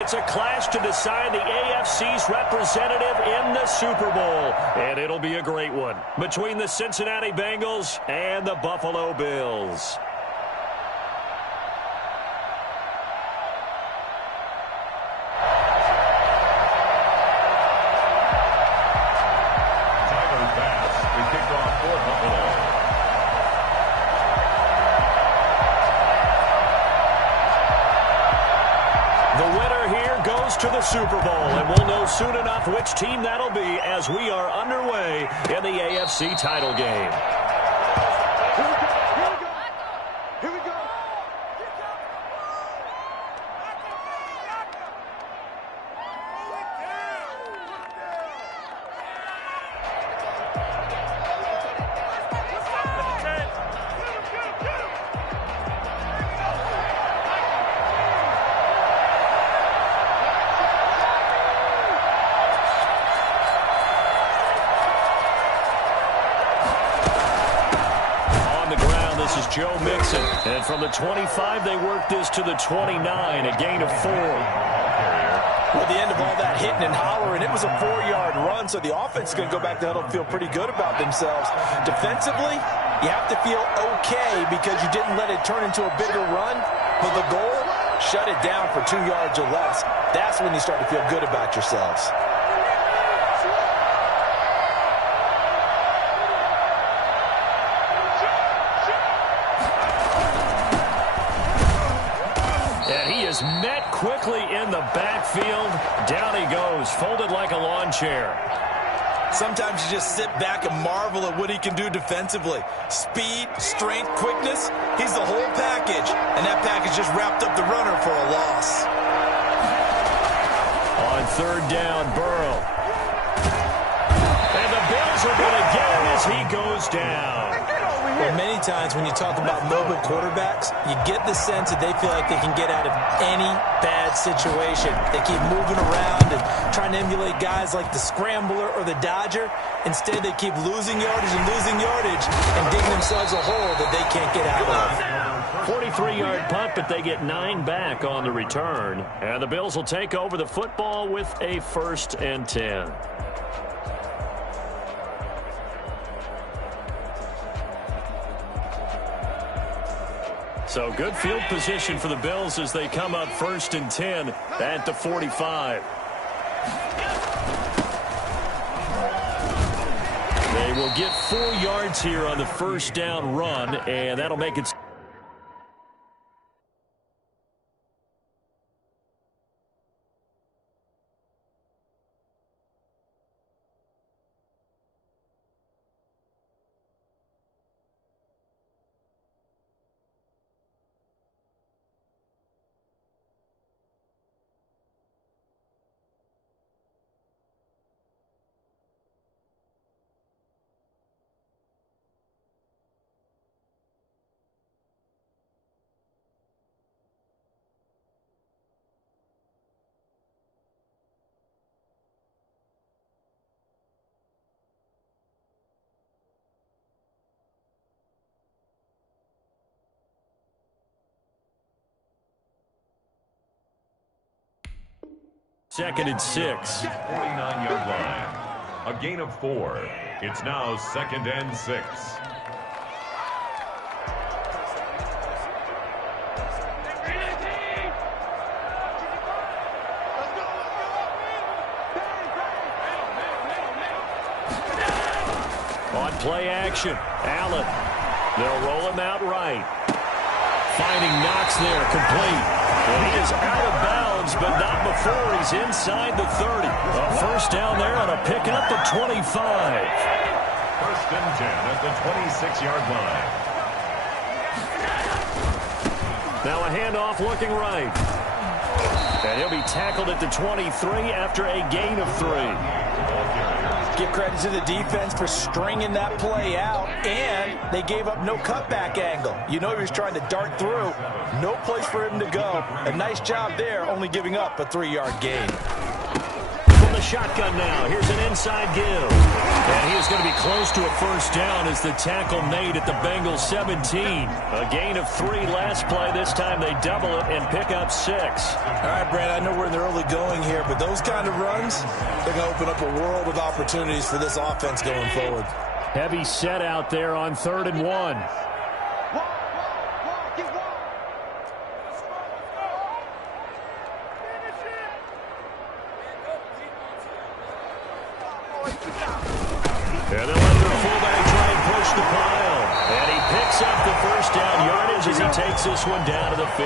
It's a clash to decide the AFC's representative in the Super Bowl. And it'll be a great one between the Cincinnati Bengals and the Buffalo Bills. To the Super Bowl, and we'll know soon enough which team that'll be as we are underway in the AFC title game. Here we go. Joe Mixon, and from the 25 they work this to the 29, a gain of 4. Well, at the end of all that hitting and hollering, it was a 4-yard run, so the offense is going to go back to huddle and feel pretty good about themselves. Defensively, you have to feel okay because you didn't let it turn into a bigger run, but the goal, shut it down for 2 yards or less. That's when you start to feel good about yourselves. Met quickly in the backfield. Down he goes, folded like a lawn chair. Sometimes you just sit back and marvel at what he can do defensively. Speed, strength, quickness, he's the whole package. And that package just wrapped up the runner for a loss. On third down, Burrow. And the Bills are going to get him as he goes down. Well, many times when you talk about mobile quarterbacks, you get the sense that they feel like they can get out of any bad situation. They keep moving around and trying to emulate guys like the Scrambler or the Dodger. Instead, they keep losing yardage and digging themselves a hole that they can't get out of. 43-yard punt, but they get 9 back on the return. And the Bills will take over the football with a 1st and 10. So good field position for the Bills as they come up 1st and 10 at the 45. They will get 4 yards here on the 1st down run, and that'll make it. Second and 6. 49-yard line. A gain of 4. It's now 2nd and 6. On play action, Allen. They'll roll him out right. Finding Knox there, complete. And he is out of bounds, but not before he's inside the 30. A 1st down there on a pickup at 25. 1st and 10 at the 26-yard line. Now a handoff looking right. And he'll be tackled at the 23 after a gain of 3. Give credit to the defense for stringing that play out, and they gave up no cutback angle. You know he was trying to dart through. No place for him to go. A nice job there, only giving up a 3-yard gain. from the shotgun now. Here's an inside give. And he is going to be close to a first down as the tackle made at the Bengals 17. A gain of 3 last play. This time they double it and pick up 6. All right, Brad, I know we're in the early going here, but those kind of runs, they're going to open up a world of opportunities for this offense going forward. Heavy set out there on 3rd and 1. And they'll let their fullback try and push the pile. And he picks up the first down yardage as he takes this one down to the 15.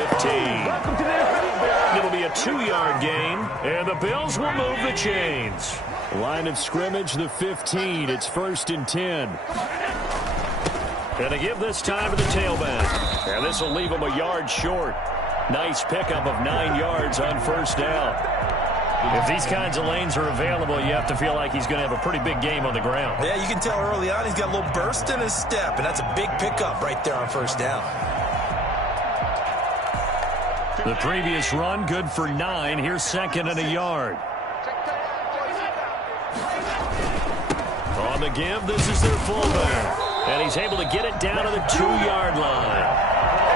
It'll be a 2-yard gain, and the Bills will move the chains. Line of scrimmage, the 15. It's 1st and 10. And they give this time to the tailback. And this will leave him a yard short. Nice pickup of 9 yards on first down. If these kinds of lanes are available, you have to feel like he's going to have a pretty big game on the ground. Yeah, you can tell early on he's got a little burst in his step, and that's a big pickup right there on first down. The previous run, good for 9. Here's 2nd and a yard. On the give, this is their fullback. And he's able to get it down to the 2-yard line.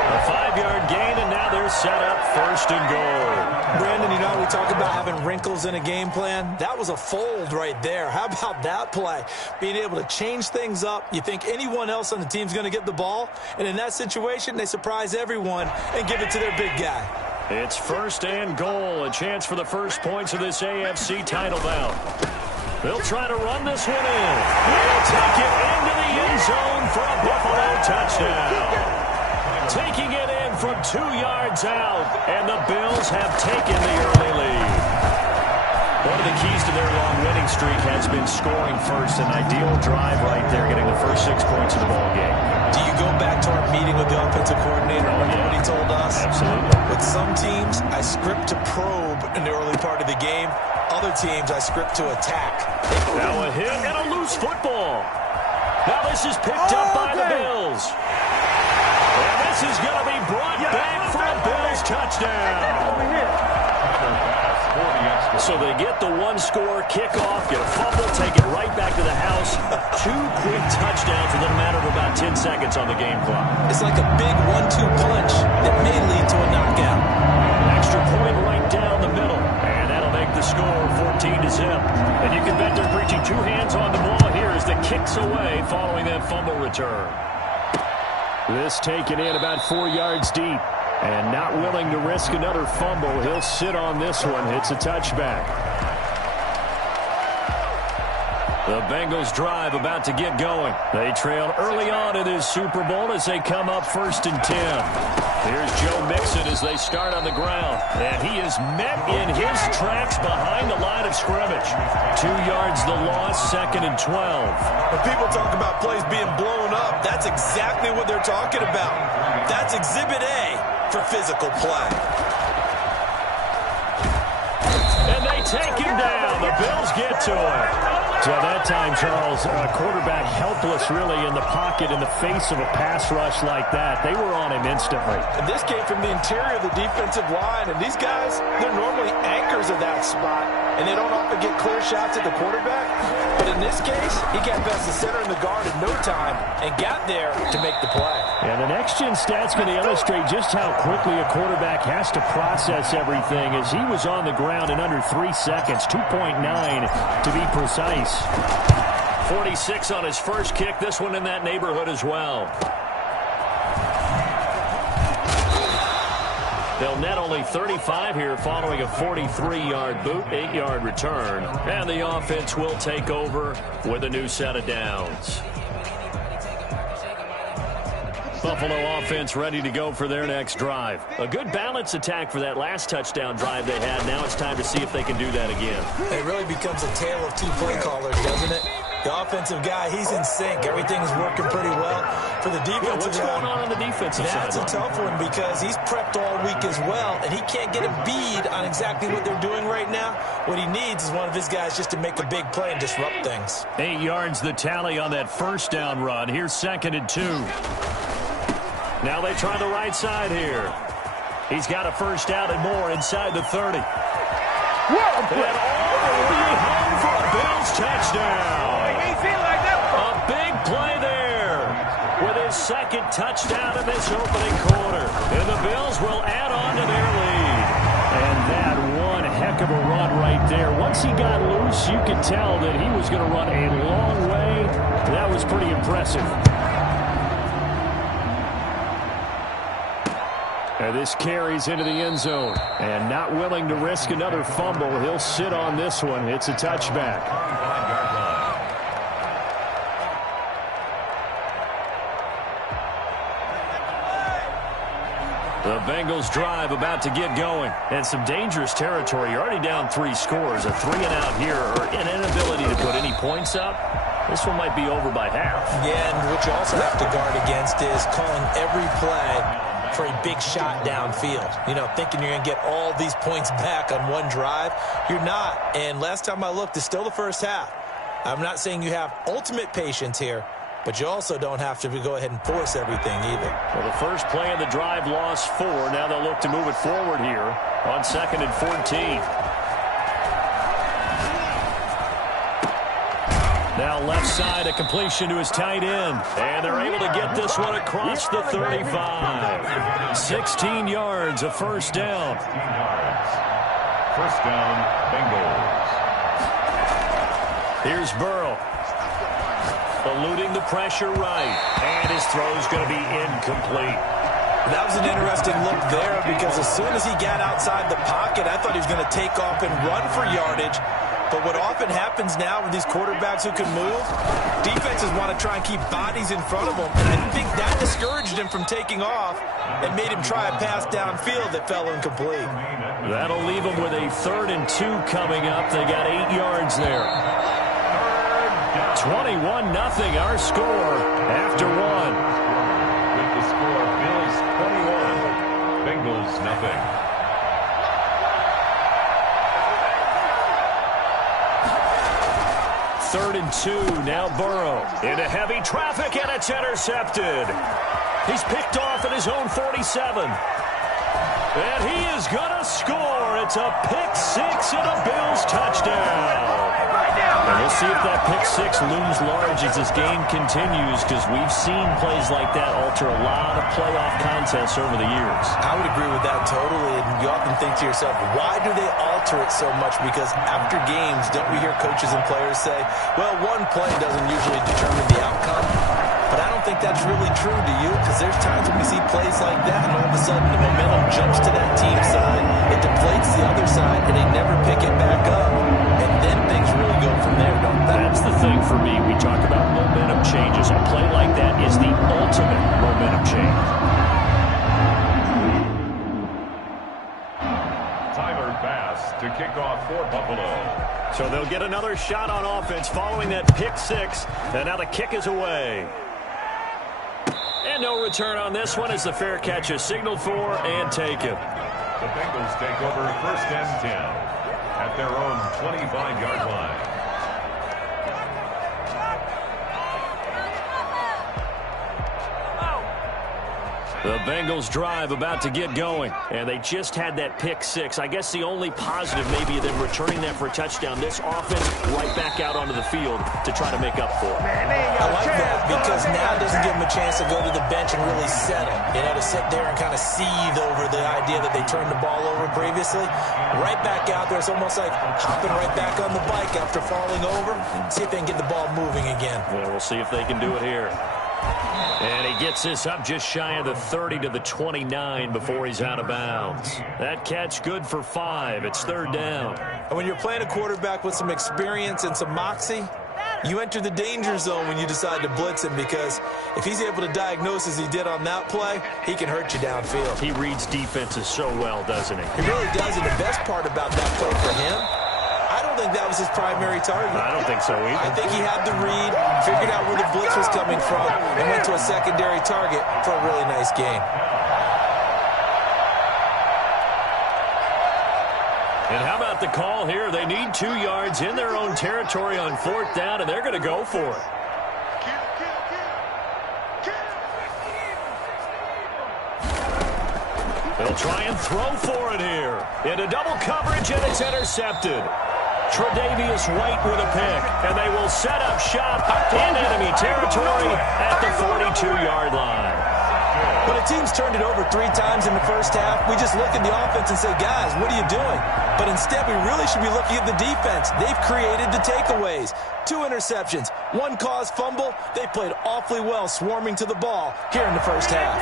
A 5-yard gain, and now they're set up 1st and goal. Brandon, you know, we talk about having wrinkles in a game plan. That was a fold right there. How about that play? Being able to change things up. You think anyone else on the team's going to get the ball, and in that situation, they surprise everyone and give it to their big guy. It's 1st and goal, a chance for the first points of this AFC title bout. They'll try to run this one in. They'll take it into the end zone for a Buffalo touchdown. Taking it in from 2 yards out, and the Bills have taken the early lead. One of the keys to their long winning streak has been scoring first. An ideal drive right there, getting the first 6 points of the ball game. Do you go back to our meeting with the offensive coordinator? Remember what he told us? Absolutely. With some teams, I script to probe in the early part of the game. Other teams, I script to attack. Now a hit and a loose football. Now this is picked up by the Bills. And this is going to be brought back for a Bills touchdown. So they get the 1-score kickoff, get a fumble, take it right back to the house. 2 quick touchdowns within a matter of about 10 seconds on the game clock. It's like a big 1-2 punch that may lead to a knockout. Extra point right down the middle. And that'll make the score 14-0. And you can bet they're reaching 2 hands on the ball here as the kick's away following that fumble return. This taken in about 4 yards deep. And not willing to risk another fumble. He'll sit on this one. It's a touchback. The Bengals drive about to get going. They trail early on in this Super Bowl as they come up 1st and 10. Here's Joe Mixon as they start on the ground. And he is met in his tracks behind the line of scrimmage. 2 yards the loss, 2nd and 12. When people talk about plays being blown up, that's exactly what they're talking about. That's Exhibit A for physical play. And they take him down. The Bills get to him. So that time, Charles, quarterback helpless really in the pocket in the face of a pass rush like that. They were on him instantly. And this came from the interior of the defensive line. And these guys, they're normally anchors of that spot. And they don't often get clear shots at the quarterback. But in this case, he got past the center and the guard in no time and got there to make the play. And the next-gen stats going to illustrate just how quickly a quarterback has to process everything as he was on the ground in under 3 seconds, 2.9 to be precise. 46 on his first kick, this one in that neighborhood as well. They'll net only 35 here following a 43-yard boot, 8-yard return. And the offense will take over with a new set of downs. Buffalo offense ready to go for their next drive. A good balance attack for that last touchdown drive they had. Now it's time to see if they can do that again. It really becomes a tale of 2 play callers, doesn't it? The offensive guy, he's in sync. Everything is working pretty well. For the defensive what's going on the defensive side? That's a tough one because he's prepped all week as well, and he can't get a bead on exactly what they're doing right now. What he needs is one of his guys just to make a big play and disrupt things. 8 yards the tally on that first down run. Here's 2nd and 2. Now they try the right side here. He's got a first down and more inside the 30. And all the way touchdown. Easy like that. A big play there with his second touchdown in this opening quarter. And the Bills will add on to their lead. And that one heck of a run right there. Once he got loose, you could tell that he was going to run a long way. That was pretty impressive. And this carries into the end zone. And not willing to risk another fumble, he'll sit on this one. It's a touchback. The Bengals drive about to get going. And some dangerous territory. You're already down 3 scores. A 3-and-out here, or an inability to put any points up. This one might be over by half. Yeah, and what you also have to guard against is calling every play for a big shot downfield. You know, thinking you're going to get all these points back on one drive. You're not. And last time I looked, it's still the first half. I'm not saying you have ultimate patience here, but you also don't have to go ahead and force everything either. Well, the first play of the drive lost 4. Now they'll look to move it forward here on 2nd and 14. Now left side, a completion to his tight end. And they're able to get this one across the 35. 16 yards, a first down. 16 yards. First down, Bengals. Here's Burrow. Eluding the pressure right. And his throw's going to be incomplete. That was an interesting look there because as soon as he got outside the pocket, I thought he was going to take off and run for yardage. But what often happens now with these quarterbacks who can move, defenses want to try and keep bodies in front of them. And I think that discouraged him from taking off and made him try a pass downfield that fell incomplete. That'll leave them with a 3rd and 2 coming up. They got 8 yards there. 21-0 our score after 1. With the score, Bills 21, Bengals nothing. Third and 2, now Burrow. Into heavy traffic, and it's intercepted. He's picked off at his own 47. And he is going to score. It's a pick-6 and a Bills touchdown. And we'll see if that pick-6 looms large as this game continues, because we've seen plays like that alter a lot of playoff contests over the years. I would agree with that totally. And you often think to yourself, why do they alter it so much? Because after games, don't we hear coaches and players say, well, one play doesn't usually determine the outcome. But I don't think that's really true, do you? Because there's times when we see plays like that, and all of a sudden the momentum jumps to that team side, it deflates the other side, and they never pick it back up. And then things really go from there, don't they? That's the thing for me. We talk about momentum changes. A play like that is the ultimate momentum change. Tyler Bass to kick off for Buffalo. So they'll get another shot on offense following that pick-6, and now the kick is away. And no return on this one as the fair catch is signaled for and taken. The Bengals take over 1st and 10 at their own 25-yard line. The Bengals drive about to get going, and they just had that pick-6. I guess the only positive maybe them returning that for a touchdown. This offense right back out onto the field to try to make up for it. I like that because now it doesn't give them a chance to go to the bench and really settle. You know, to sit there and kind of seethe over the idea that they turned the ball over previously. Right back out there, it's almost like hopping right back on the bike after falling over. See if they can get the ball moving again. Well, we'll see if they can do it here. And he gets this up just shy of the 30 to the 29 before he's out of bounds. That catch good for 5. It's 3rd down. And when you're playing a quarterback with some experience and some moxie, you enter the danger zone when you decide to blitz him, because if he's able to diagnose as he did on that play, he can hurt you downfield. He reads defenses so well, doesn't he? He really does, and the best part about that play for him, I don't think that was his primary target. I don't think so either. I think he had the read, figured out where the blitz was coming from, and went to a secondary target for a really nice gain. And how about the call here? They need 2 yards in their own territory on 4th down, and they're going to go for it. They'll try and throw for it here. Into double coverage, and it's intercepted. Tre'Davious White with a pick, and they will set up shop in enemy territory at the 42-yard line. When a team's turned it over 3 times in the first half, we just look at the offense and say, guys, what are you doing? But instead, we really should be looking at the defense. They've created the takeaways. 2 interceptions, 1 caused fumble. They played awfully well swarming to the ball here in the first half.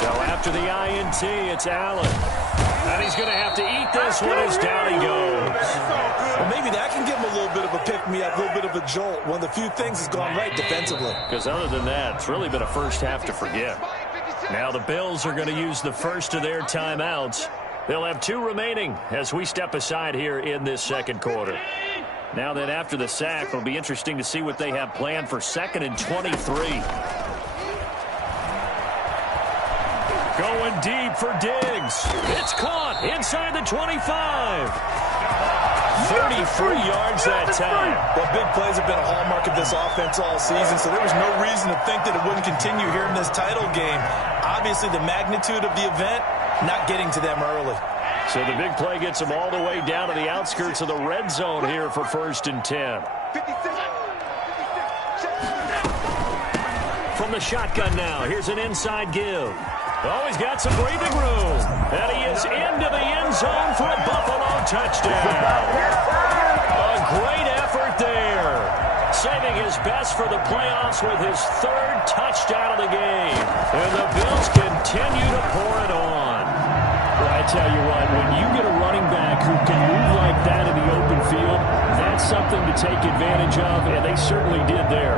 So after the INT, it's Allen. And he's going to have to eat this one as down he goes. Well, maybe that can give him a little bit of a pick-me-up, a little bit of a jolt. One of the few things has gone right defensively. Because other than that, it's really been a first half to forget. Now the Bills are going to use the first of their timeouts. They'll have 2 remaining as we step aside here in this second quarter. Now then, after the sack, it'll be interesting to see what they have planned for 2nd and 23. Going deep for Diggs. It's caught inside the 25. 33 yards that time. Well, big plays have been a hallmark of this offense all season, so there was no reason to think that it wouldn't continue here in this title game. Obviously, the magnitude of the event not getting to them early. So the big play gets them all the way down to the outskirts of the red zone here for 1st and 10. From the shotgun now, here's an inside give. Oh, he's got some breathing room. And he is into the end zone for a Buffalo touchdown. A great effort there. Saving his best for the playoffs with his 3rd touchdown of the game. And the Bills continue to pour it on. Well, I tell you what, when you get a running back who can move like that in the open field, that's something to take advantage of, and they certainly did there.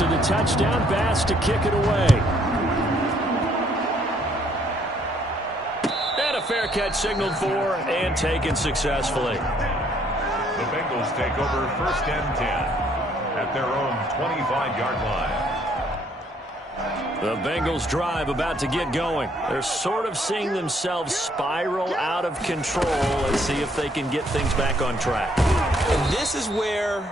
The touchdown pass to kick it away. And a fair catch signaled for and taken successfully. The Bengals take over 1st and 10 at their own 25-yard line. The Bengals drive about to get going. They're sort of seeing themselves spiral out of control. Let's see if they can get things back on track. And this is where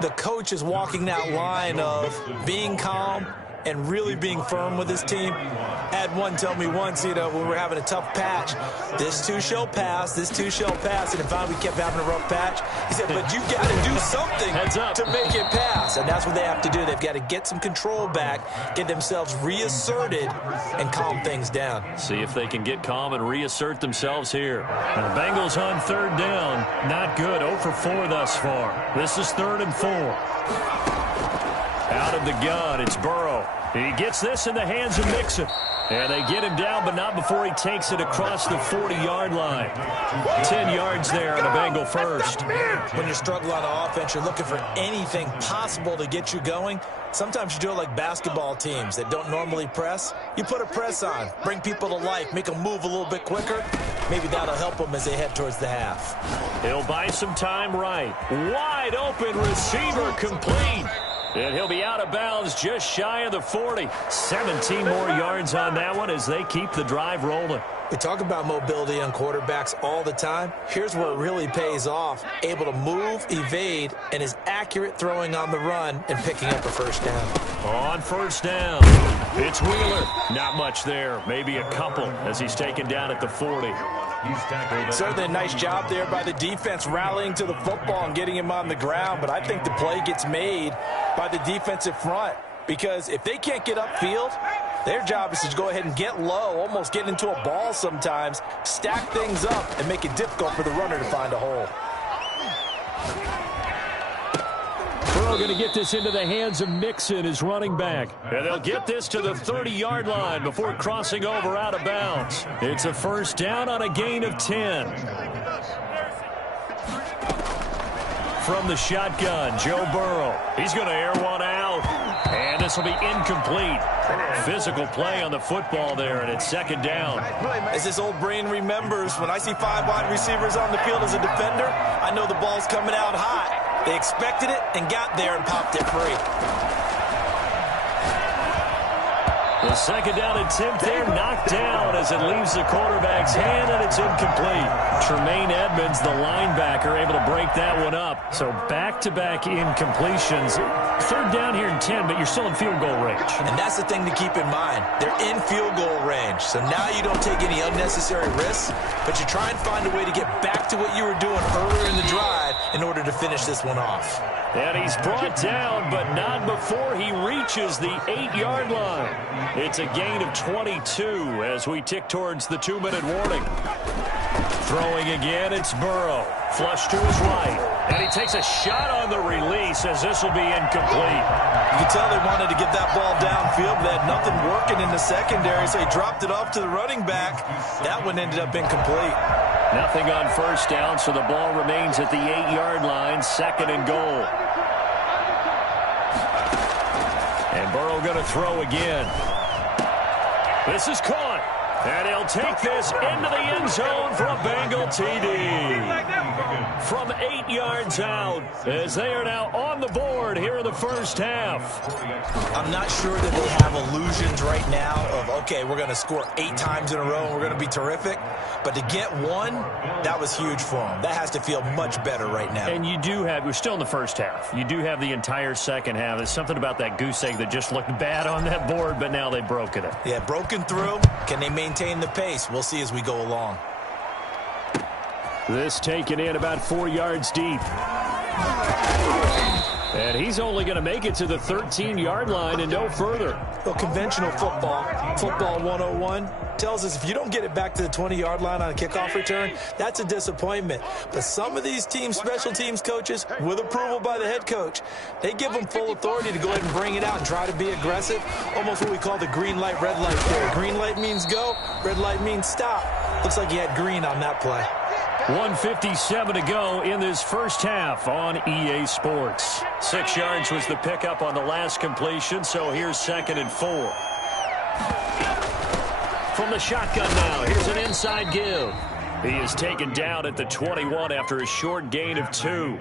the coach is walking that line of being calm and really being firm with his team. Had one tell me once, when we were having a tough patch, this too shall pass, this too shall pass, and if we kept having a rough patch, he said, but you've got to do something to make it pass, and that's what they have to do. They've got to get some control back, get themselves reasserted, and calm things down. See if they can get calm and reassert themselves here. And the Bengals on 3rd down, not good, 0 for 4 thus far. This is 3rd and 4. Out of the gun, it's Burrow. He gets this in the hands of Mixon. And they get him down, but not before he takes it across the 40-yard line. 10 yards there and a Bengal first. When you're struggling on offense, you're looking for anything possible to get you going. Sometimes you do it like basketball teams that don't normally press. You put a press on, bring people to life, make them move a little bit quicker. Maybe that'll help them as they head towards the half. He'll buy some time right. Wide open receiver complete. And he'll be out of bounds just shy of the 40. 17 more yards on that one as they keep the drive rolling. We talk about mobility on quarterbacks all the time. Here's where it really pays off. Able to move, evade, and is accurate throwing on the run and picking up a 1st down. On 1st down, it's Wheeler. Not much there. Maybe a couple as he's taken down at the 40. Certainly a nice job there by the defense rallying to the football and getting him on the ground, but I think the play gets made by the defensive front because if they can't get upfield, their job is to go ahead and get low, almost get into a ball sometimes, stack things up, and make it difficult for the runner to find a hole. Burrow going to get this into the hands of Mixon, his running back. And they'll get this to the 30-yard line before crossing over out of bounds. It's a 1st down on a gain of 10. From the shotgun, Joe Burrow. He's going to air one out. And this will be incomplete. Physical play on the football there, and it's 2nd down. As this old brain remembers, when I see 5 wide receivers on the field as a defender, I know the ball's coming out hot. They expected it and got there and popped it free. The second down attempt there knocked down as it leaves the quarterback's hand, and it's incomplete. Tremaine Edmonds, the linebacker, able to break that one up. So back-to-back incompletions. Third down here in 10, but you're still in field goal range. And that's the thing to keep in mind. They're in field goal range. So now you don't take any unnecessary risks, but you try and find a way to get back to what you were doing earlier in the drive in order to finish this one off. And he's brought down, but not before he reaches the 8-yard line. It's a gain of 22 as we tick towards the 2-minute warning. Throwing again, it's Burrow. Flush to his right. And he takes a shot on the release as this will be incomplete. You can tell they wanted to get that ball downfield, but they had nothing working in the secondary, so he dropped it off to the running back. That one ended up incomplete. Nothing on first down, so the ball remains at the 8-yard line, 2nd and goal. And Burrow going to throw again. This is caught. And he'll take this into the end zone for a Bengal TD. From 8 yards out, as they are now on the board here in the first half. I'm not sure that they have illusions right now of, okay, we're going to score 8 times in a row and we're going to be terrific. But to get one, that was huge for them. That has to feel much better right now. And you do have, we're still in the first half. You do have the entire second half. There's something about that goose egg that just looked bad on that board, but now they've broken it. Yeah, broken through. Can they maintain the pace? We'll see as we go along. This taken in about 4 yards deep. And he's only going to make it to the 13-yard line and no further. Well, conventional football 101, tells us if you don't get it back to the 20-yard line on a kickoff return, that's a disappointment. But some of these teams, special teams coaches, with approval by the head coach, they give them full authority to go ahead and bring it out and try to be aggressive, almost what we call the green light, red light theory. Green light means go, red light means stop. Looks like he had green on that play. 1:57 to go in this first half on EA Sports. 6 yards was the pickup on the last completion, so here's 2nd and 4. From the shotgun now, here's an inside give. He is taken down at the 21 after a short gain of 2.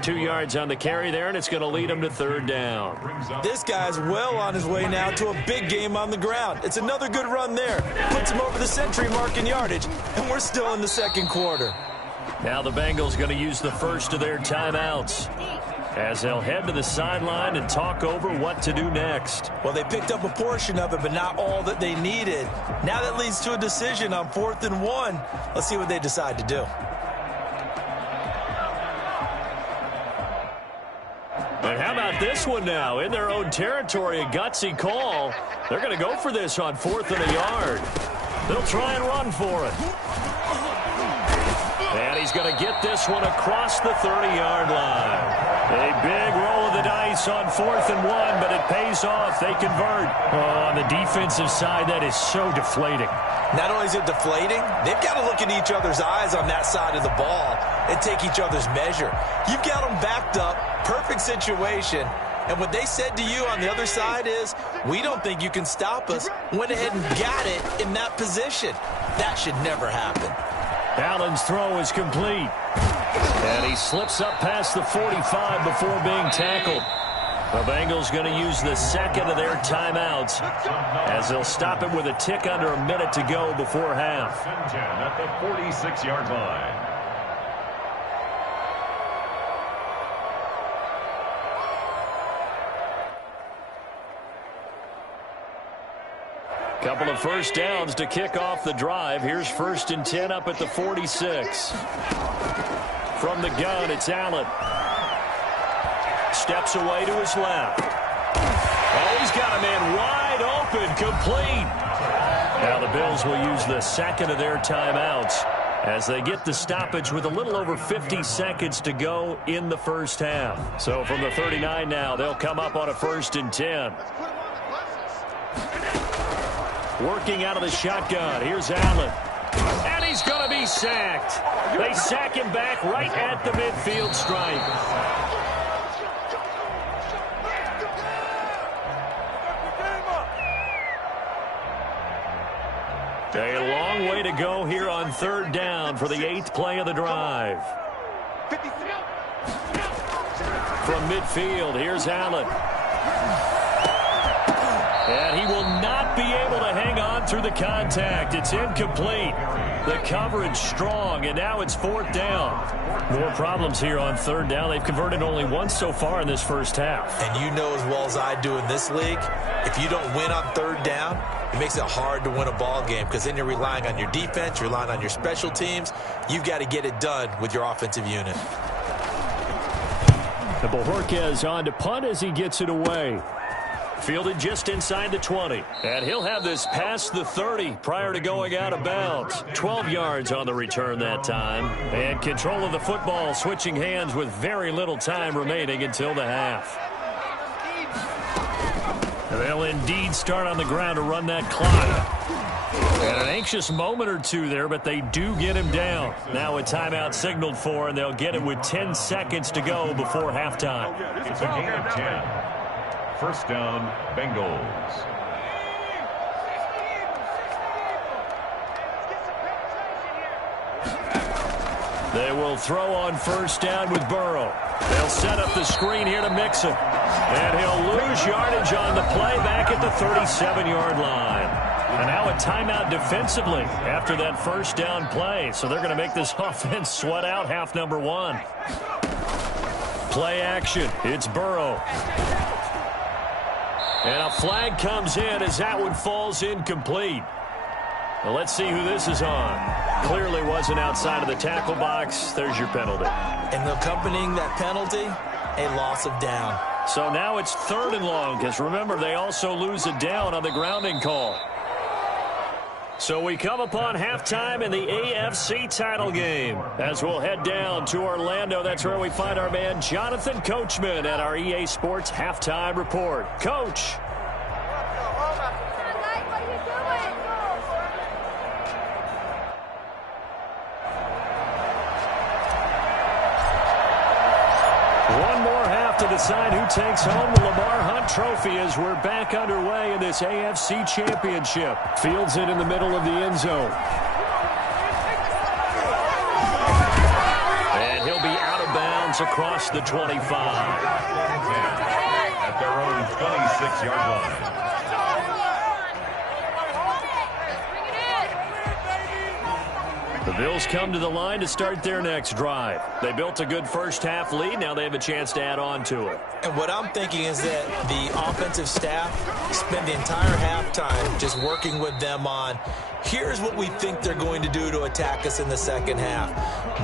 2 yards on the carry there, and it's going to lead him to 3rd down. This guy's well on his way now to a big game on the ground. It's another good run there. Puts him over the century mark in yardage, and we're still in the second quarter. Now the Bengals going to use the first of their timeouts as they'll head to the sideline and talk over what to do next. Well, they picked up a portion of it, but not all that they needed. Now that leads to a decision on 4th and 1. Let's see what they decide to do. And how about this one now? In their own territory, a gutsy call. They're going to go for this on 4th and a yard. They'll try and run for it. And he's going to get this one across the 30-yard line. A big roll of the dice on 4th and 1, but it pays off. They convert. Oh, on the defensive side, that is so deflating. Not only is it deflating, they've got to look in each other's eyes on that side of the ball and take each other's measure. You've got them backed up, perfect situation, and what they said to you on the other side is, we don't think you can stop us. Went ahead and got it in that position. That should never happen. Allen's throw is complete. And he slips up past the 45 before being tackled. The Bengals going to use the second of their timeouts as they'll stop him with a tick under a minute to go before half. 10 at the 46-yard line. Couple of first downs to kick off the drive. Here's 1st and 10 up at the 46. From the gun, it's Allen. Steps away to his left. Oh, he's got a man wide open, complete. Now the Bills will use the second of their timeouts as they get the stoppage with a little over 50 seconds to go in the first half. So from the 39 now, they'll come up on a 1st and 10. Working out of the shotgun. Here's Allen. And he's going to be sacked. They sack him back right at the midfield stripe. A long way to go here on 3rd down for the 8th play of the drive. From midfield, here's Allen. And he will not be able to hang on through the contact. It's incomplete. The coverage strong, and now it's 4th down. More problems here on 3rd down. They've converted only once so far in this first half. And you know as well as I do in this league, if you don't win on 3rd down, it makes it hard to win a ball game because then you're relying on your defense, you're relying on your special teams. You've got to get it done with your offensive unit. And Bojorquez on to punt as he gets it away. Fielded just inside the 20. And he'll have this past the 30 prior to going out of bounds. 12 yards on the return that time. And control of the football switching hands with very little time remaining until the half. And they'll indeed start on the ground to run that clock. And an anxious moment or two there, but they do get him down. Now a timeout signaled for, and they'll get it with 10 seconds to go before halftime. It's a gain of 10. 1st down, Bengals. They will throw on 1st down with Burrow. They'll set up the screen here to mix him. And he'll lose yardage on the play back at the 37-yard line. And now a timeout defensively after that 1st down play. So they're going to make this offense sweat out half number 1. Play action. It's Burrow. And a flag comes in as that one falls incomplete. Well, let's see who this is on. Clearly wasn't outside of the tackle box. There's your penalty. And accompanying that penalty, a loss of down. So now it's 3rd and long because, remember, they also lose a down on the grounding call. So we come upon halftime in the AFC title game. As we'll head down to Orlando, that's where we find our man Jonathan Coachman at our EA Sports Halftime Report. Coach. One more half to decide who takes home the Lamar Hunt Trophy as we're back underway in this AFC Championship. Fields it in the middle of the end zone. And he'll be out of bounds across the 25. At their own 26-yard line. The Bills come to the line to start their next drive. They built a good first half lead. Now they have a chance to add on to it. And what I'm thinking is that the offensive staff spend the entire halftime just working with them on, here's what we think they're going to do to attack us in the second half.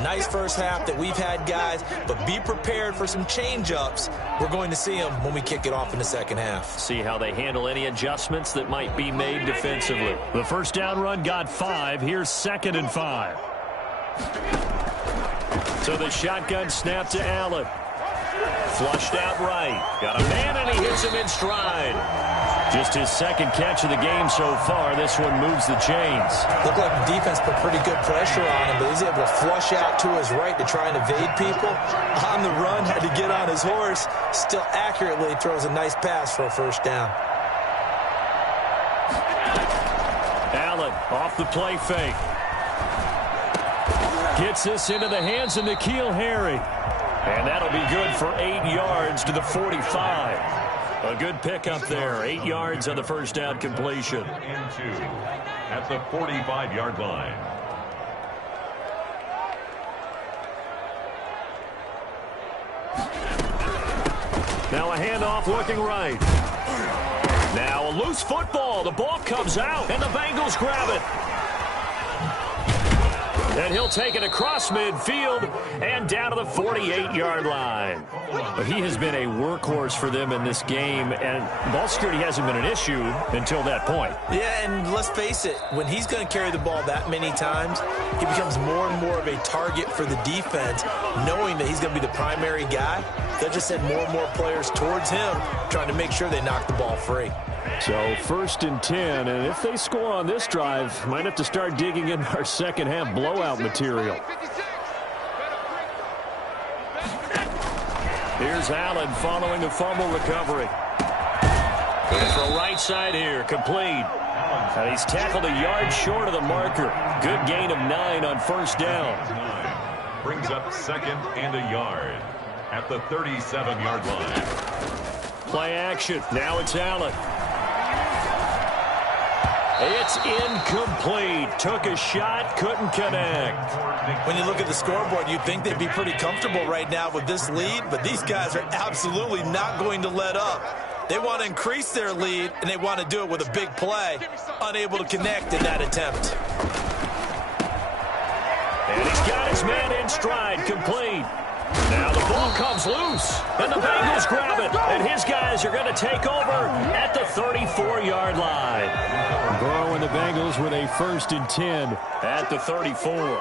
Nice first half that we've had, guys, but be prepared for some change-ups. We're going to see them when we kick it off in the second half. See how they handle any adjustments that might be made defensively. The first down run got 5. Here's 2nd and 5. So the shotgun snap to Allen. Flushed out right. Got a man, and he hits him in stride. Just his 2nd catch of the game so far. This one moves the chains. Looked like the defense put pretty good pressure on him, but he's able to flush out to his right to try and evade people. On the run, had to get on his horse. Still accurately throws a nice pass for a first down. Allen off the play fake. Gets this into the hands of N'Keal Harry. And that'll be good for 8 yards to the 45. A good pickup there. 8 yards on the first down completion. And 2 at the 45-yard line. Now a handoff looking right. Now a loose football. The ball comes out, and the Bengals grab it. And he'll take it across midfield and down to the 48-yard line. But he has been a workhorse for them in this game, and ball security hasn't been an issue until that point. Yeah, and let's face it, when he's going to carry the ball that many times, he becomes more and more of a target for the defense, knowing that he's going to be the primary guy. They'll just send more and more players towards him, trying to make sure they knock the ball free. So 1st and 10, and if they score on this drive, might have to start digging in our second half blowout material. Here's Allen following a fumble recovery. Going for a right side here, complete. And he's tackled a yard short of the marker. Good gain of 9 on first down. Brings up 2nd and a yard at the 37-yard line. Play action. Now it's Allen. It's incomplete. Took a shot, couldn't connect. When you look at the scoreboard, you'd think they'd be pretty comfortable right now with this lead, but these guys are absolutely not going to let up. They want to increase their lead, and they want to do it with a big play. Unable to connect in that attempt. And he's got his man in stride, complete. Now the ball comes loose, and the Bengals grab it, and his guys are going to take over at the 34-yard line. Burrow and the Bengals with a 1st and 10 at the 34.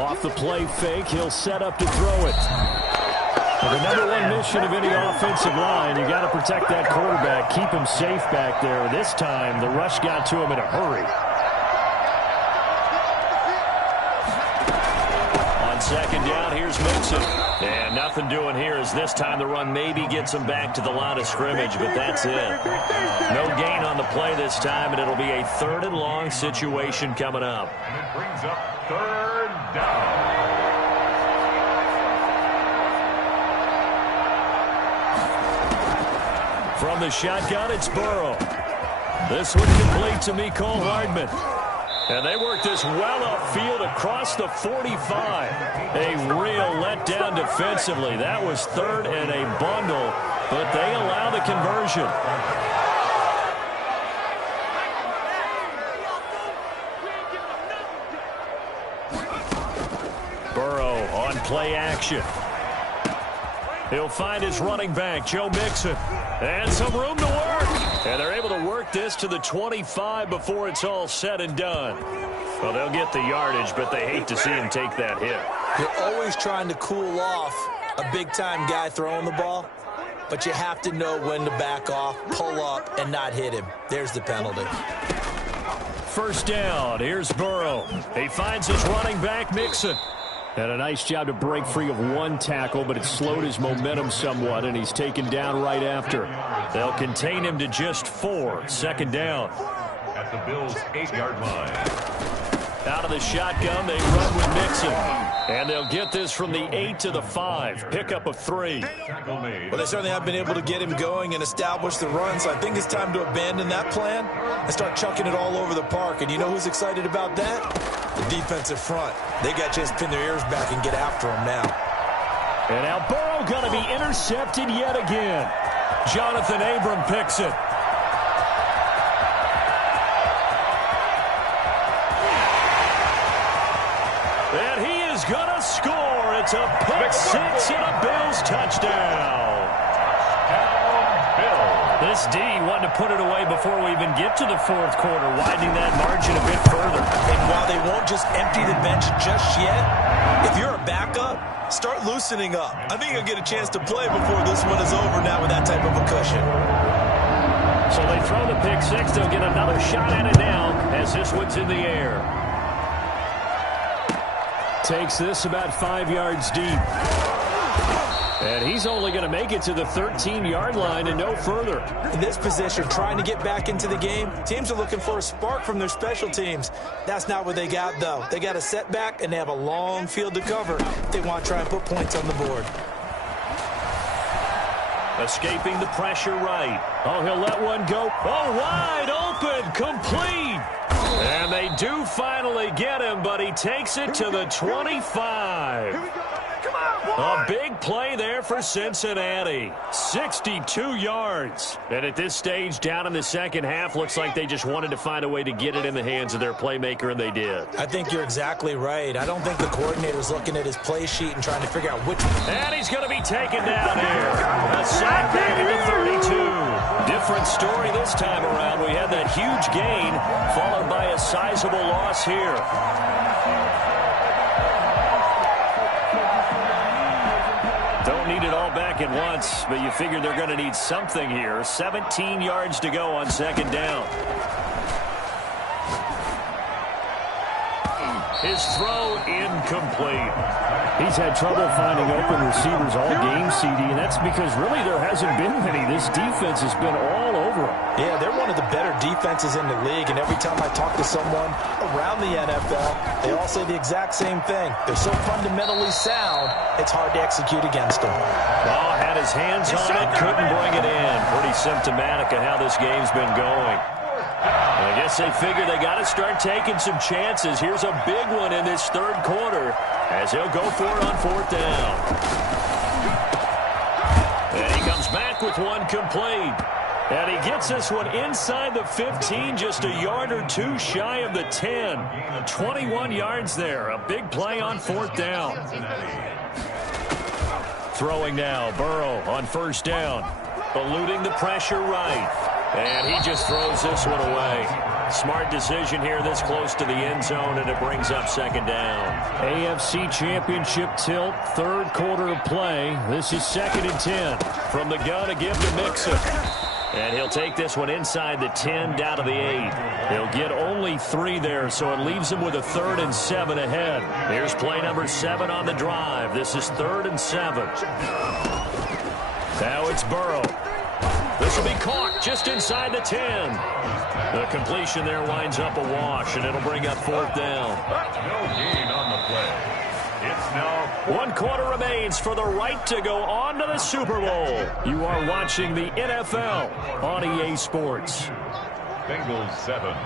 Off the play fake, he'll set up to throw it. Well, the number one mission of any offensive line, you got to protect that quarterback, keep him safe back there. This time, the rush got to him in a hurry. Second down, here's Mixon. And nothing doing here as this time the run maybe gets him back to the line of scrimmage, but that's it. No gain on the play this time, and it'll be a 3rd and long situation coming up. And it brings up 3rd down. From the shotgun, it's Burrow. This one complete to Mecole Hardman. And they work this well upfield across the 45. A real letdown defensively. That was 3rd and a bundle, but they allow the conversion. Burrow on play action. He'll find his running back, Joe Mixon. And some room to work. And they're able to work this to the 25 before it's all said and done. Well, they'll get the yardage, but they hate to see him take that hit. You're always trying to cool off a big-time guy throwing the ball, but you have to know when to back off, pull up, and not hit him. There's the penalty. 1st down. Here's Burrow. He finds his running back, Mixon. And a nice job to break free of one tackle, but it slowed his momentum somewhat, and he's taken down right after. They'll contain him to just 4. 2nd down. At the Bills' 8-yard line. Out of the shotgun, they run with Mixon. And they'll get this from the 8 to the 5. Pickup of 3. Well, they certainly have been able to get him going and establish the run, so I think it's time to abandon that plan and start chucking it all over the park. And you know who's excited about that? The defensive front. They got a chance to pin their ears back and get after him now. And now Burrow going to be intercepted yet again. Jonathan Abram picks it. And he is going to score. It's a pick six and a Bills touchdown. This D wanted to put it away before we even get to the 4th quarter, widening that margin a bit further. And while they won't just empty the bench just yet, if you're a backup, start loosening up. I think you'll get a chance to play before this one is over now with that type of a cushion. So they throw the pick six. They'll get another shot at it now as this one's in the air. Takes this about 5 yards deep. And he's only going to make it to the 13-yard line and no further. In this position, trying to get back into the game, teams are looking for a spark from their special teams. That's not what they got, though. They got a setback, and they have a long field to cover if they want to try and put points on the board. Escaping the pressure right. Oh, he'll let one go. Oh, wide open, complete. And they do finally get him, but he takes it to the 25. A big play there for Cincinnati. 62 yards. And at this stage, down in the second half, looks like they just wanted to find a way to get it in the hands of their playmaker, and they did. I think you're exactly right. I don't think the coordinator's looking at his play sheet and trying to figure out which. And he's going to be taken down here. A sack back at the 32. Different story this time around. We had that huge gain, followed by a sizable loss here. Don't need it all back at once, but you figure they're going to need something here. 17 yards to go on second down. His throw incomplete. He's had trouble finding open receivers all game, CD, and that's because really there hasn't been many. This defense has been all over him. Yeah, they're one of the better defenses in the league, and every time I talk to someone around the NFL, they all say the exact same thing. They're so fundamentally sound, it's hard to execute against them. Well, had his hands on it, couldn't bring it in. Pretty symptomatic of how this game's been going. I guess they figure they got to start taking some chances. Here's a big one in this third quarter as he'll go for it on fourth down. And he comes back with one complete. And he gets this one inside the 15, just a yard or two shy of the 10. 21 yards there. A big play on fourth down. Throwing now, Burrow on first down. Eluding the pressure right. And he just throws this one away. Smart decision here this close to the end zone, and it brings up second down. AFC Championship tilt, third quarter of play. This is 2nd and 10. From the gun, a give to Mixon. And he'll take this one inside the 10 down to the 8. He'll get only 3 there, so it leaves him with a 3rd and 7 ahead. Here's play number 7 on the drive. This is 3rd and 7. Now it's Burrow. This will be caught just inside the 10. The completion there winds up a wash, and it'll bring up fourth down. No gain on the play. It's now 1 quarter remains for the right to go on to the Super Bowl. You are watching the NFL on EA Sports. Bengals 7.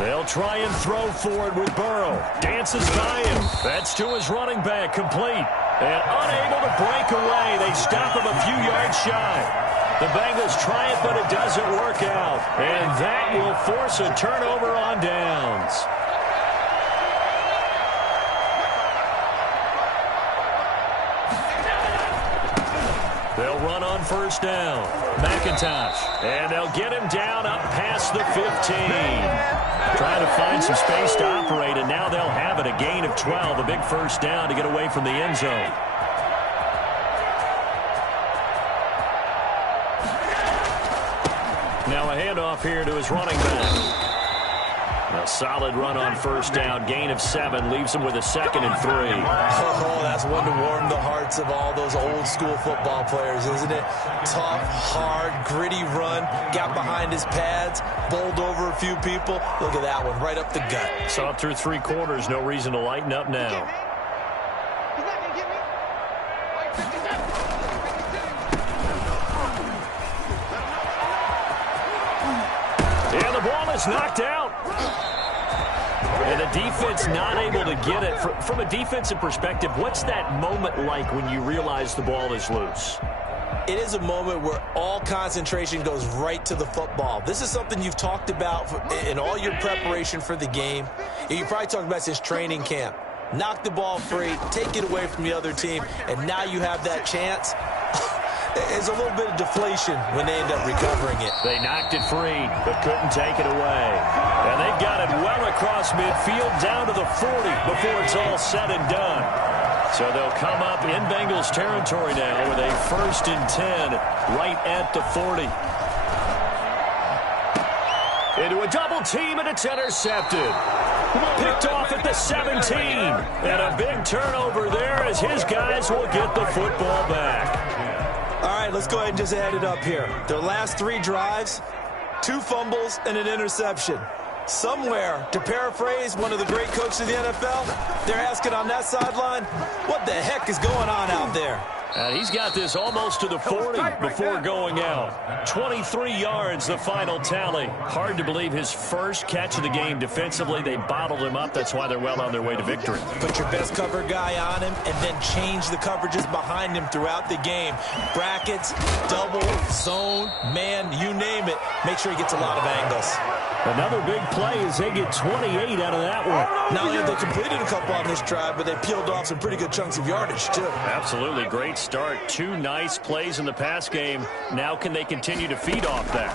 They'll try and throw forward with Burrow. Dances by him. That's to his running back, complete. And unable to break away. They stop him a few yards shy. The Bengals try it, but it doesn't work out. And that will force a turnover on downs. They'll run on first down. McIntosh. And they'll get him down up past the 15. Trying to find some space to operate, and now they'll have it. A gain of 12. A big first down to get away from the end zone. Now a handoff here to his running back. A solid run on first down. Gain of 7 leaves him with a 2nd and 3. Oh, that's one to warm the hearts of all those old school football players, isn't it? Tough, hard, gritty run. Got behind his pads, bowled over a few people. Look at that one, right up the gut. Saw it through 3 quarters. No reason to lighten up now. He's not going to get me. And the ball is knocked out. And the defense not able to get it. From a defensive perspective, what's that moment like when you realize the ball is loose? It is a moment where all concentration goes right to the football. This is something you've talked about in all your preparation for the game. You probably talked about since training camp. Knock the ball free, take it away from the other team, and now you have that chance. There's a little bit of deflation when they end up recovering it. They knocked it free, but couldn't take it away. And they've got it well across midfield down to the 40 before it's all said and done. So they'll come up in Bengals territory now with a 1st and 10 right at the 40. Into a double team, and it's intercepted. Picked off at the 17. And a big turnover there as his guys will get the football back. All right, let's go ahead and just add it up here. Their last 3 drives, 2 fumbles and an interception. Somewhere, to paraphrase one of the great coaches of the NFL, they're asking on that sideline, what the heck is going on out there? He's got this almost to the 40 before going out. 23 yards, the final tally. Hard to believe his first catch of the game defensively. They bottled him up. That's why they're well on their way to victory. Put your best cover guy on him and then change the coverages behind him throughout the game. Brackets, double, zone, man, you name it. Make sure he gets a lot of angles. Another big play as they get 28 out of that one. Not only have they completed a couple on this drive, but they peeled off some pretty good chunks of yardage, too. Absolutely. Great start. 2 nice plays in the pass game. Now can they continue to feed off that?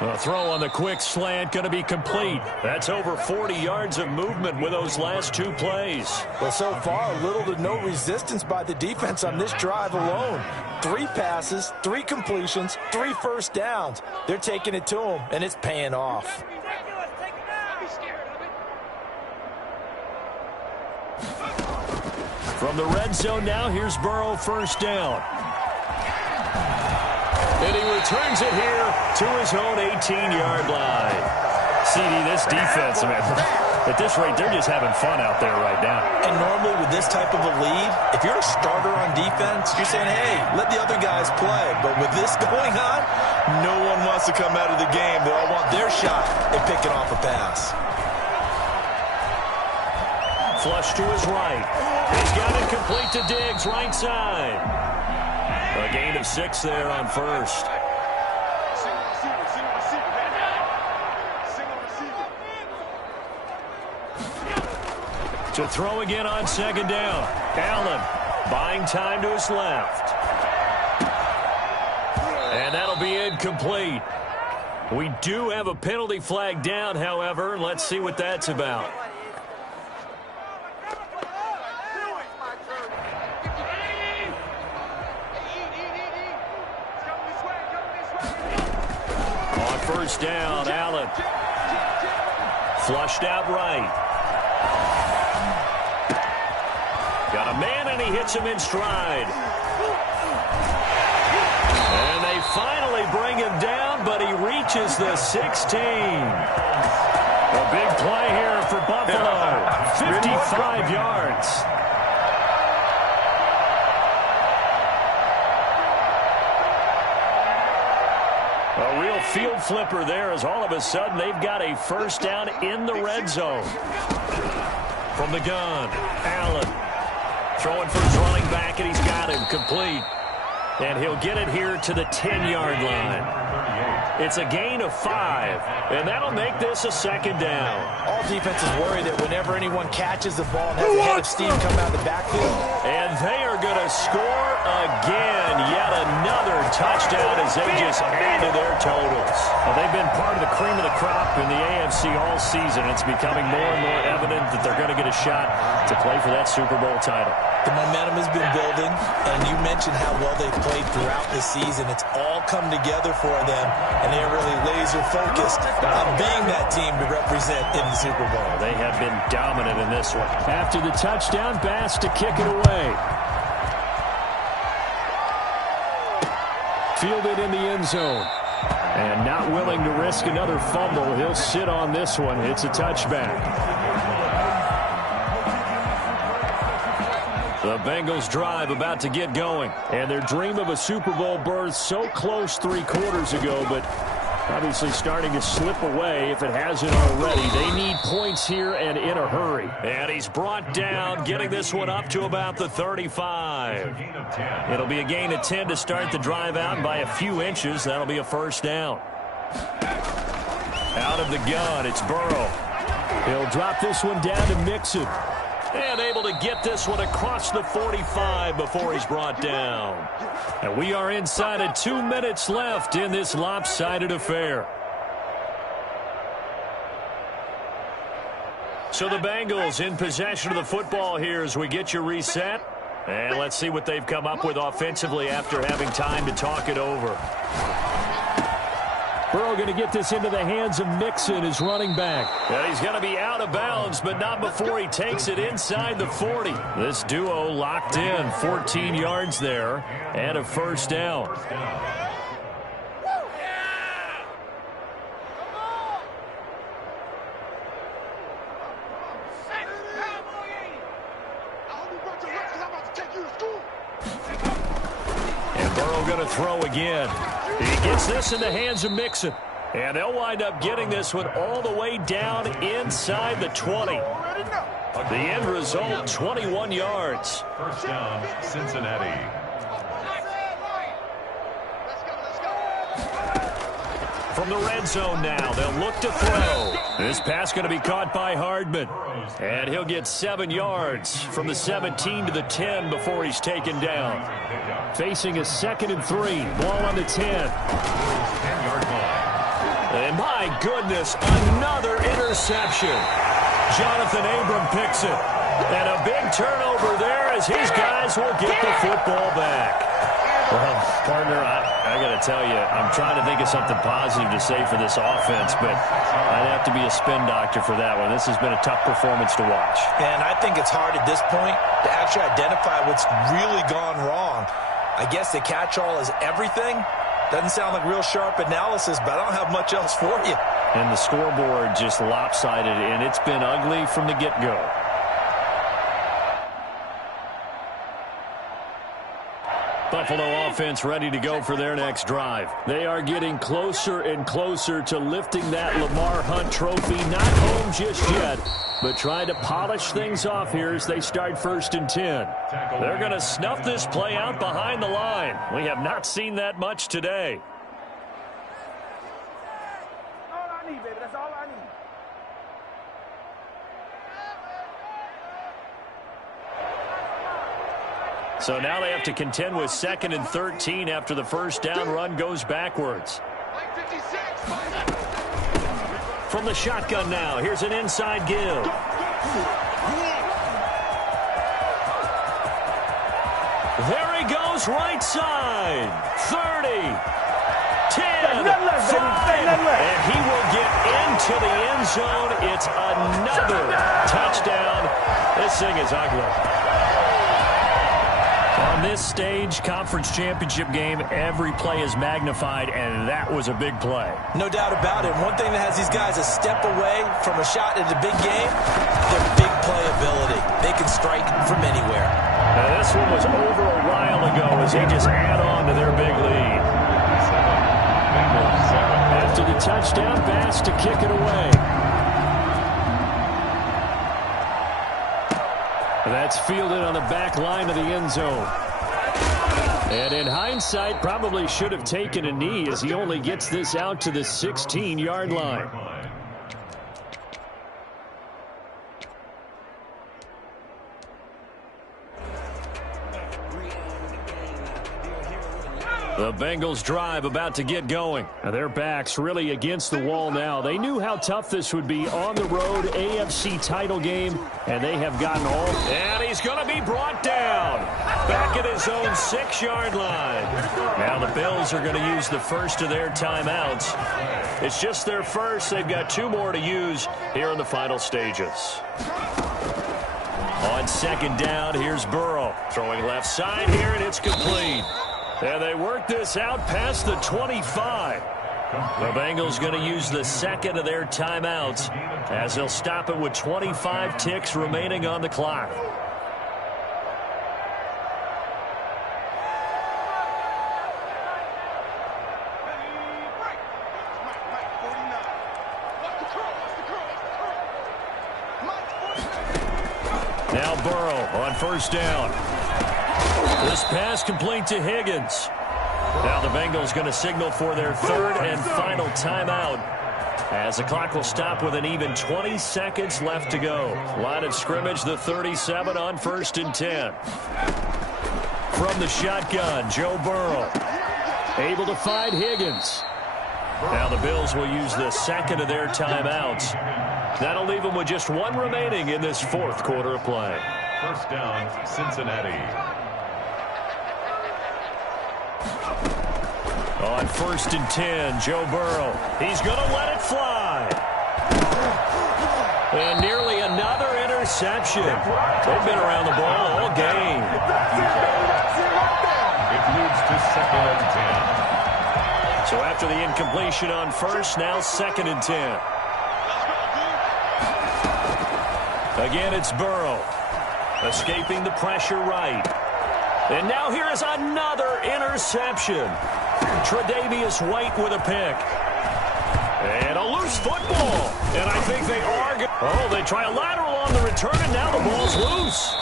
A throw on the quick slant going to be complete. That's over 40 yards of movement with those last 2 plays. Well, so far, little to no resistance by the defense on this drive alone. 3 passes, 3 completions, 3 first downs. They're taking it to them, and it's paying off. From the red zone now, here's Burrow, first down. And he returns it here to his own 18-yard line. CD, this defense, man, At this rate, they're just having fun out there right now. And normally with this type of a lead, if you're a starter on defense, you're saying, hey, let the other guys play. But with this going on, no one wants to come out of the game. They all want their shot at picking off a pass. Flush to his right. He's got it complete to Diggs, right side. A gain of 6 there on first. To throw again on second down. Allen buying time to his left. And that'll be incomplete. We do have a penalty flag down, however. Let's see what that's about. On first down, Allen. Flushed out right. Got a man, and he hits him in stride. And they finally bring him down, but he reaches the 16. A big play here for Buffalo. 55 yards. A real field flipper there, as all of a sudden they've got a first down in the red zone. From the gun, Allen. Throwing for his running back, and he's got him complete. And he'll get it here to the 10-yard line. It's a gain of 5, and that'll make this a second down. All defenses worry that whenever anyone catches the ball and has a head of steam come out of the backfield. And they are going to score again. Yet another touchdown as they just add to their totals. Well, they've been part of the cream of the crop in the AFC all season. It's becoming more and more evident that they're going to get a shot to play for that Super Bowl title. The momentum has been building, and you mentioned how well they've played throughout the season. It's all come together for them, and they're really laser-focused on being that team to represent in the Super Bowl. They have been dominant in this one. After the touchdown, Bass to kick it away. Fielded in the end zone. And not willing to risk another fumble. He'll sit on this one. It's a touchback. The Bengals drive about to get going. And their dream of a Super Bowl berth so close 3 quarters ago, but obviously starting to slip away if it hasn't already. They need points here and in a hurry. And he's brought down, getting this one up to about the 35. It'll be a gain of 10 to start the drive out by a few inches. That'll be a first down. Out of the gun, it's Burrow. He'll drop this one down to Mixon. And able to get this one across the 45 before he's brought down. And we are inside of 2 minutes left in this lopsided affair. So the Bengals in possession of the football here as we get you reset. And let's see what they've come up with offensively after having time to talk it over. Burrow going to get this into the hands of Mixon, his running back. And he's going to be out of bounds, but not before he takes it inside the 40. This duo locked in, 14 yards there, and a first down. And Burrow going to throw again. He gets this in the hands of Mixon. And they'll wind up getting this one all the way down inside the 20. The end result, 21 yards. First down, Cincinnati. From the red zone now, they'll look to throw. This pass going to be caught by Hardman. And he'll get 7 yards from the 17 to the 10 before he's taken down. Facing a 2nd and 3. Ball on the 10. 10-yard line. And my goodness, another interception. Jonathan Abram picks it. And a big turnover there as his guys will get the football back. Well, partner, I got to tell you, I'm trying to think of something positive to say for this offense, but I'd have to be a spin doctor for that one. This has been a tough performance to watch. And I think it's hard at this point to actually identify what's really gone wrong. I guess the catch-all is everything. Doesn't sound like real sharp analysis, but I don't have much else for you. And the scoreboard just lopsided, and it's been ugly from the get-go. Buffalo offense ready to go for their next drive. They are getting closer and closer to lifting that Lamar Hunt trophy. Not home just yet, but trying to polish things off here as they start 1st and 10. They're going to snuff this play out behind the line. We have not seen that much today. That's all I need. So now they have to contend with 2nd and 13 after the first down run goes backwards. From the shotgun now, here's an inside give. There he goes, right side. 30, 10, 5, and he will get into the end zone. It's another touchdown. This thing is ugly. On this stage, conference championship game, every play is magnified, and that was a big play. No doubt about it. One thing that has these guys a step away from a shot in the big game, their big play ability. They can strike from anywhere. Now, this one was over a while ago as they just add on to their big lead. After the touchdown, Bass to kick it away. That's fielded on the back line of the end zone. And in hindsight, probably should have taken a knee as he only gets this out to the 16-yard line. The Bengals drive about to get going. Now their backs really against the wall now. They knew how tough this would be on the road, AFC title game, and they have gotten all. And he's going to be brought down back at his own 6-yard line. Now the Bills are going to use the first of their timeouts. It's just their first. They've got 2 more to use here in the final stages. On 2nd down, here's Burrow. Throwing left side here, and it's complete. And they work this out past the 25. The Bengals going to use the 2nd of their timeouts as they'll stop it with 25 ticks remaining on the clock. Now Burrow on 1st down. This pass complete to Higgins. Now the Bengals going to signal for their 3rd and final timeout as the clock will stop with an even 20 seconds left to go. Line of scrimmage, the 37 on 1st and 10. From the shotgun, Joe Burrow able to find Higgins. Now the Bills will use the 2nd of their timeouts. That'll leave them with just 1 remaining in this 4th quarter of play. First down, Cincinnati. On 1st and 10, Joe Burrow. He's going to let it fly. And nearly another interception. They've been around the ball all game. It leads to 2nd and 10. So after the incompletion on 1st, now 2nd and 10. Again, it's Burrow. Escaping the pressure right. And now here is another interception. Tre'Davious White with a pick. And a loose football. And I think they are good. Oh, they try a lateral on the return, and now the ball's loose.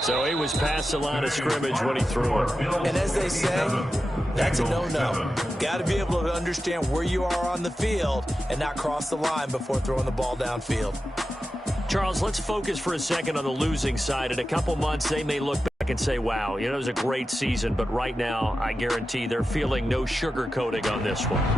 So he was past the line of scrimmage when he threw it. And as they say, that's a no-no. Got to be able to understand where you are on the field and not cross the line before throwing the ball downfield. Charles, let's focus for a second on the losing side. In a couple months, they may look back and say, wow, it was a great season. But right now, I guarantee they're feeling no sugarcoating on this one.